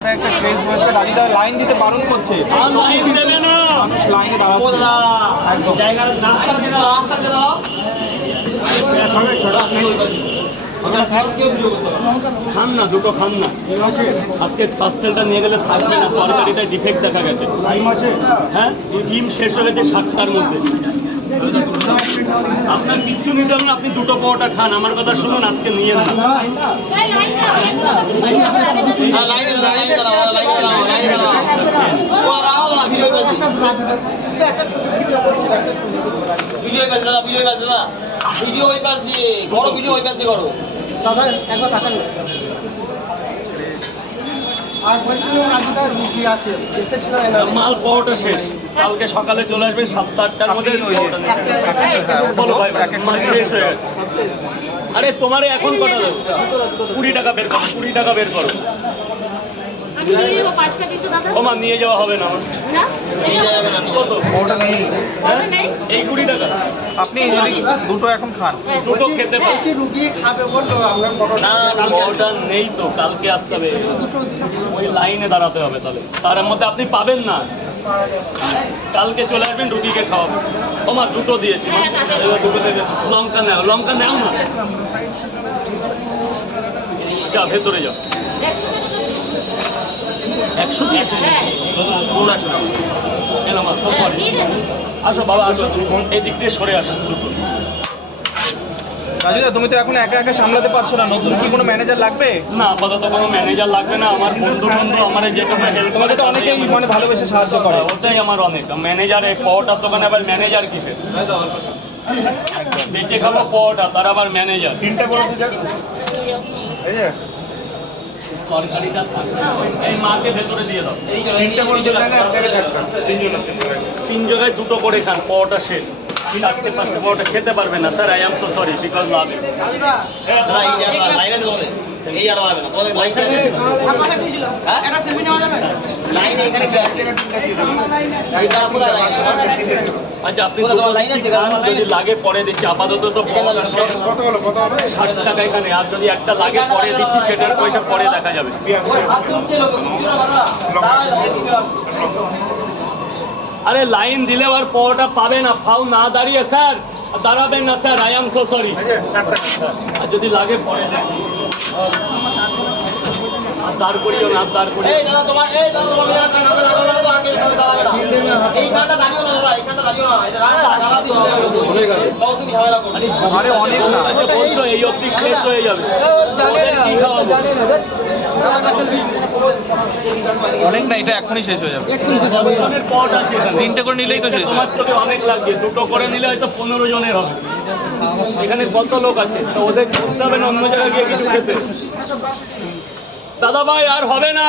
একটা ক্রেজ রয়েছে রাজিদা লাইন দিতে বারণ করছে। না। মানুষ লাইনে দাঁড়াচ্ছে। একদম। খান না দুটো খান না। আজকে পার্সেলটা নিয়ে গেলে থাকবে না তরকারিটায় ডিফেক্ট দেখা গেছে। হ্যাঁ ডিম শেষ হয়ে গেছে সাতটার মধ্যে। আপনার কিচ্ছু নিতে হবে আপনি দুটো পাওয়াটা খান। আমার কথা শুনুন আজকে নিয়ে না ভিডিও ওই পাশ দিয়ে বড় ভিডিও ওই পাশ দিয়ে করো। দাদা একবার তাকান। আর বলছিলাম রুগী আছে মাল পাওয়াটা শেষ। কালকে সকালে চলে আসবে সাতটা আটটার মধ্যে। বলো ভাই মানে শেষ হয়ে গেছে। আরে তোমারে এখন কটা কুড়ি টাকা বের করো কুড়ি টাকা বের করো। আমি নিয়ে যাব পাঁচটা কিন্তু দাদা তোমার নিয়ে যাওয়া হবে না হ্যাঁ? নেই এই কুড়ি টাকা। আপনি যদি দুটো এখন খান। দুটো খেতে পারো। বলছি রুগী খাবে বলল নেই তো কালকে আসতে হবে। ওই লাইনে দাঁড়াতে হবে তাহলে। তার মধ্যে আপনি পাবেন না। কালকে চলে আসবেন রুগীকে খাওয়াবো। তোমার দুটো দিয়েছি। দুটো দেবে লঙ্কা নেও লঙ্কা নেও না। যা ভেতরে যাও। একশো দিয়েছি কোন আছে না এলাম সরি। ঠিক আছে আসো বাবা আসো। এই দিক দিয়ে সরে আসো দুটো। রাজিদা তুমি তো এখন একা একা সামলাতে পারছ না। নতুন কি কোনো ম্যানেজার লাগবে? না আপাতত কোনো ম্যানেজার লাগবে না। আমার বন্ধু বন্ধু আমার যেটুকু হেল্প তোমাকে তো অনেকেই মানে ভালোবেসে সাহায্য করে। ওটাই আমার অনেক। ম্যানেজার এই পাওয়াটার দোকানে আবার ম্যানেজার কিসের? বেঁচে খাব পাওয়াটা তার আবার ম্যানেজার তিনটে বলেছে এই যে তরকারিটা এই মাকে ভেতরে দিয়ে দাও। তিনটে বলেছে তিন জায়গায় দুটো করে খান পাওয়াটা শেষ। চারটে পাঁচটা পাওয়াটা খেতে পারবে না। Sir I am so sorry because লাভ আচ্ছা আপনি যদি লাগে পরে দিচ্ছি। আপাতত তো ষাট টাকা এখানে। আর যদি একটা লাগে পরে দিচ্ছি সেটার পয়সা পরে দেখা যাবে। আরে লাইন দিলে আর পাওয়াটা পাবে না ফাউ না দাঁড়িয়ে স্যার। দাঁড়াবেন না sir I am so sorry আর যদি লাগে পরে আর দাঁড় করিও না দাঁড় করিও এই দাদা তোমার এই দাদা তোমার মেয়ের কাছে দাঁড়াবে আগে এখানে দাঁড়াবে না। এইখানটা দাঁড়িও না দাদা, দাঁড়িও না। এই আরে অনেক না। আচ্ছা বলছো অবধি শেষ হয়ে যাবে। অনেক না এটা এখনই শেষ হয়ে যাবে। তিনটে করে নিলেই তো শেষ চোখে অনেক লাগবে। দুটো করে নিলে হয়তো পনেরো জনের হবে। এখানে কত লোক আছে? তো ওদের করতে হবে না অন্য জায়গায় গিয়ে কিছু খেতে। দাদা ভাই আর হবে না।